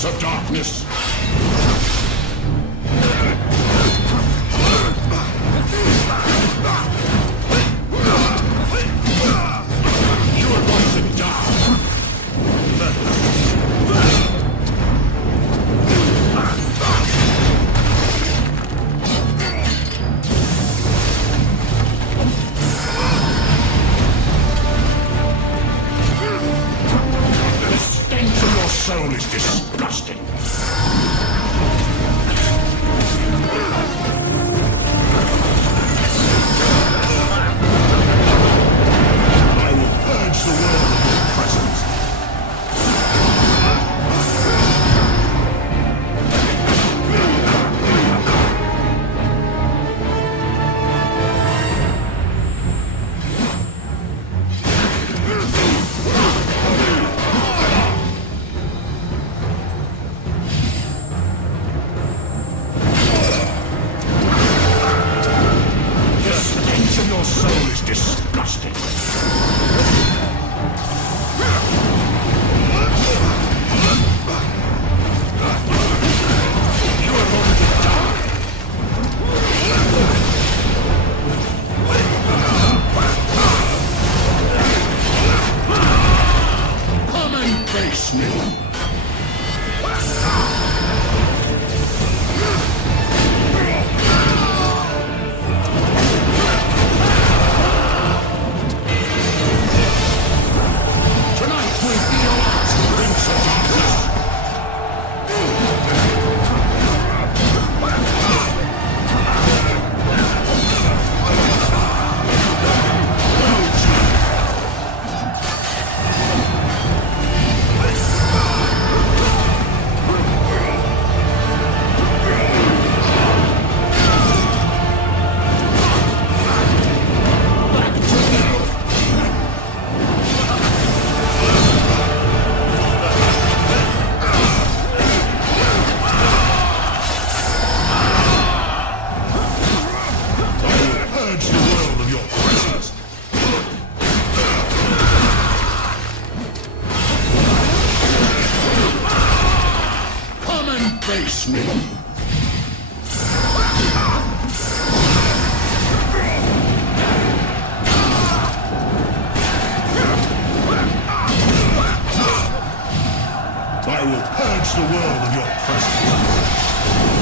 Prince of Darkness! You are going to die! The stench of your soul is disgusting! I will purge the world of your presence. The stench of your soul is disgusting. You are going to die. Come and face me. Tonight will be your last, Prince of Darkness. Purge the world of your presence. Come and face me. I will purge the world of your presence.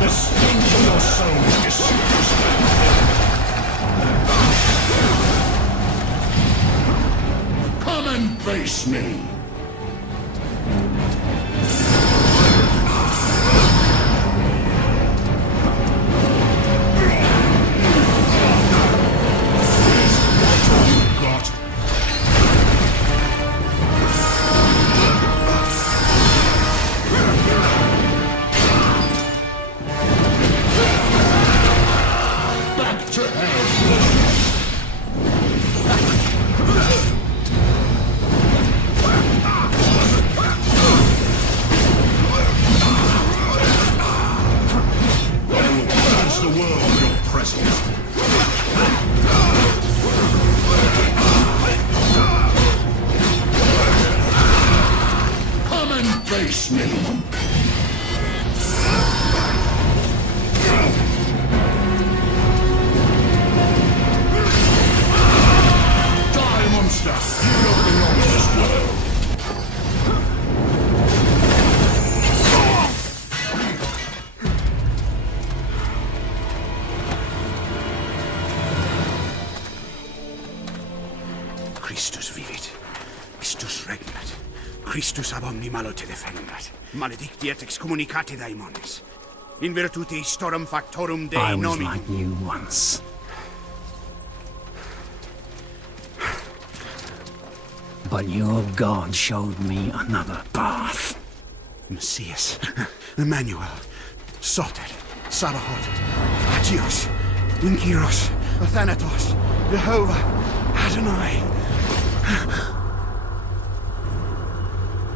The stench of your soul is disgusting. Come and face me. What have you got? Back to hell! I will purge the world of your presence. Come and face me. Die, monster! You don't belong in this world. Christus vivit, Christus regnat, Christus ab omni malo te defendat, maledictiat excommunicate daemones, in virtute storum factorum Dei I was nomi. like you once. But your God showed me another path. Messias, Emmanuel, Soter, Sabaoth, Agios, Inkyros, Athanatos, Jehovah, Adonai.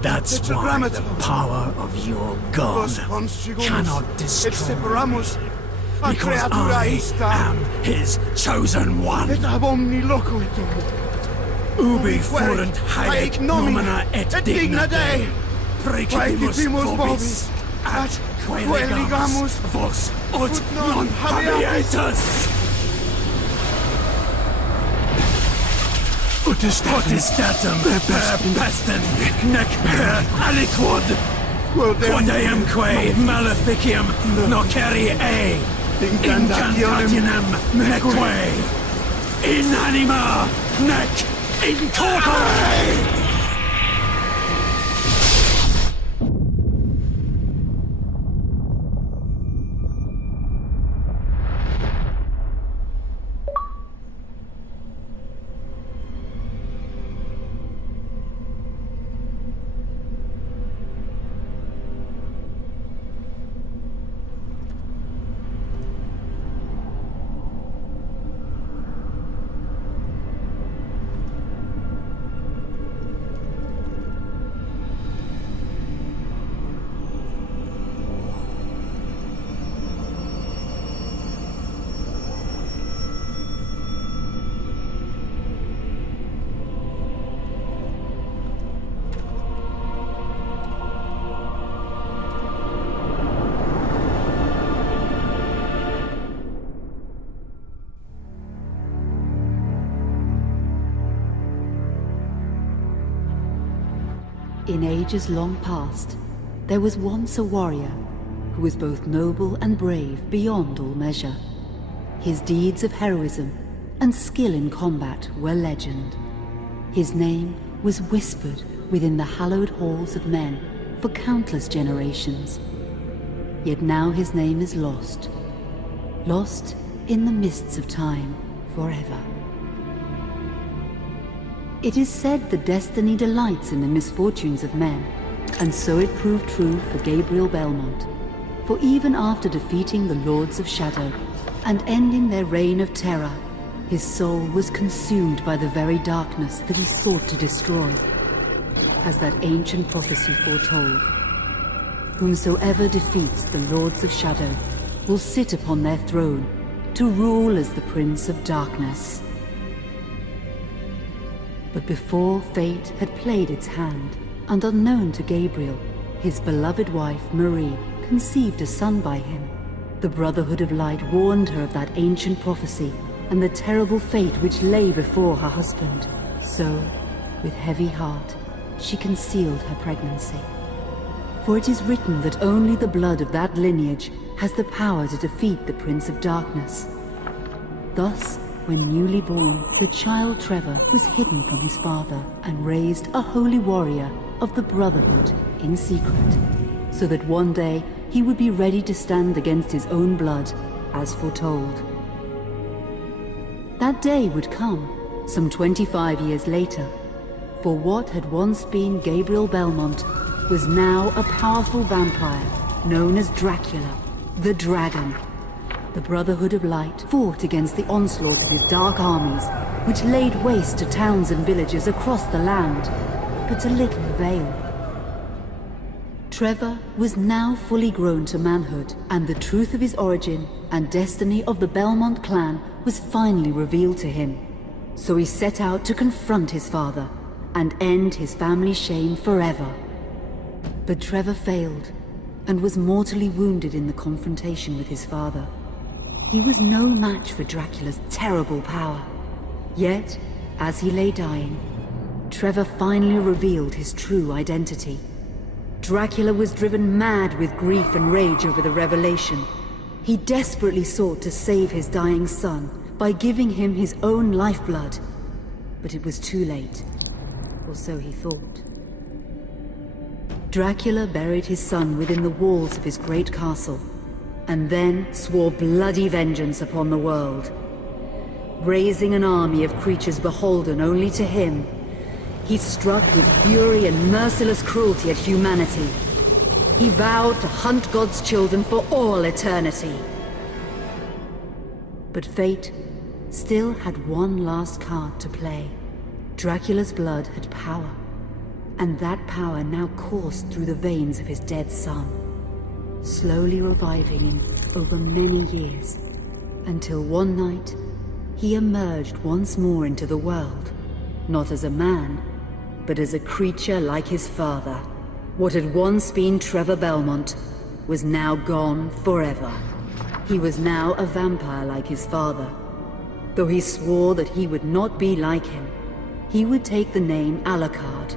That's why the power of your God cannot destroy. Separamus, because creatura I ista. am his chosen one. Et ab omni locuitur. Ubi Fuerit fuerent haec haec nomina nomina et et digna digna Dei. Dei. Praecipimus Praecipimus vobis, at queligamus vos ut non habeatus. Potestatem per pestem, nec per aliquod, quod eamque maleficium noceri incantationem neque, in anima nec in corpore. In ages long past, there was once a warrior who was both noble and brave beyond all measure. His deeds of heroism and skill in combat were legend. His name was whispered within the hallowed halls of men for countless generations. Yet now his name is lost, lost in the mists of time forever. It is said that destiny delights in the misfortunes of men, and so it proved true for Gabriel Belmont. For even after defeating the Lords of Shadow and ending their reign of terror, his soul was consumed by the very darkness that he sought to destroy. As that ancient prophecy foretold, whomsoever defeats the Lords of Shadow will sit upon their throne to rule as the Prince of Darkness. But before fate had played its hand, and unknown to Gabriel, his beloved wife, Marie, conceived a son by him. The Brotherhood of Light warned her of that ancient prophecy and the terrible fate which lay before her husband. So, with heavy heart, she concealed her pregnancy. For it is written that only the blood of that lineage has the power to defeat the Prince of Darkness. Thus, when newly born, the child Trevor was hidden from his father and raised a holy warrior of the Brotherhood in secret, so that one day he would be ready to stand against his own blood, as foretold. That day would come, some 25 years later, for what had once been Gabriel Belmont was now a powerful vampire known as Dracula, the Dragon. The Brotherhood of Light fought against the onslaught of his dark armies, which laid waste to towns and villages across the land, but to little avail. Trevor was now fully grown to manhood, and the truth of his origin and destiny of the Belmont clan was finally revealed to him. So he set out to confront his father and end his family's shame forever. But Trevor failed and was mortally wounded in the confrontation with his father. He was no match for Dracula's terrible power. Yet, as he lay dying, Trevor finally revealed his true identity. Dracula was driven mad with grief and rage over the revelation. He desperately sought to save his dying son by giving him his own lifeblood. But it was too late, or so he thought. Dracula buried his son within the walls of his great castle, and then swore bloody vengeance upon the world. Raising an army of creatures beholden only to him, he struck with fury and merciless cruelty at humanity. He vowed to hunt God's children for all eternity. But fate still had one last card to play. Dracula's blood had power, and that power now coursed through the veins of his dead son. slowly reviving him over many years, until one night he emerged once more into the world, not as a man, but as a creature like his father. What had once been Trevor Belmont was now gone forever. He was now a vampire like his father. Though he swore that he would not be like him, he would take the name Alucard.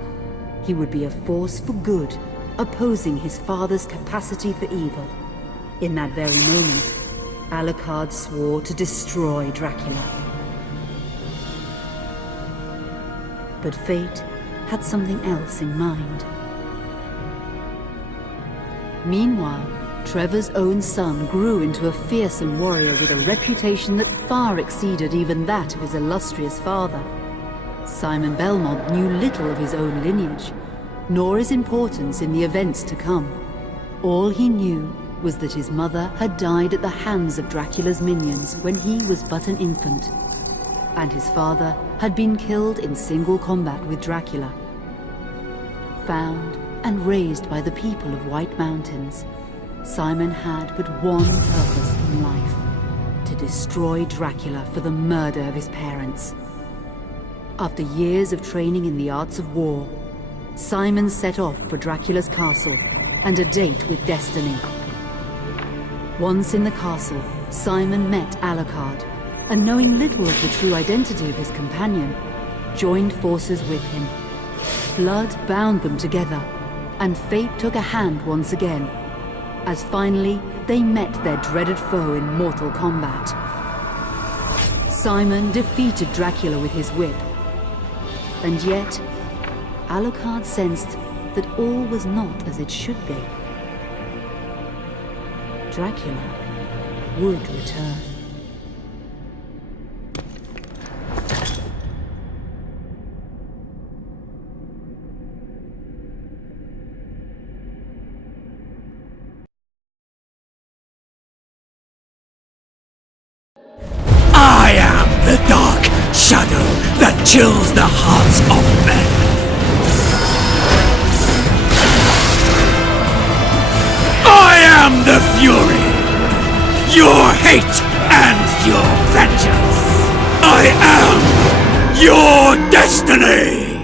He would be a force for good, opposing his father's capacity for evil. In that very moment, Alucard swore to destroy Dracula. But fate had something else in mind. Meanwhile, Trevor's own son grew into a fearsome warrior with a reputation that far exceeded even that of his illustrious father. Simon Belmont knew little of his own lineage, nor his importance in the events to come. All he knew was that his mother had died at the hands of Dracula's minions when he was but an infant, and his father had been killed in single combat with Dracula. Found and raised by the people of White Mountains, Simon had but one purpose in life: to destroy Dracula for the murder of his parents. After years of training in the arts of war, Simon set off for Dracula's castle and a date with destiny. Once in the castle, Simon met Alucard, and knowing little of the true identity of his companion, joined forces with him. Blood bound them together, and fate took a hand once again, as finally they met their dreaded foe in mortal combat. Simon defeated Dracula with his whip, and yet Alucard sensed that all was not as it should be. Dracula would return. I am the dark shadow that chills the hearts of men. I am the fury, your hate and your vengeance. I am your destiny.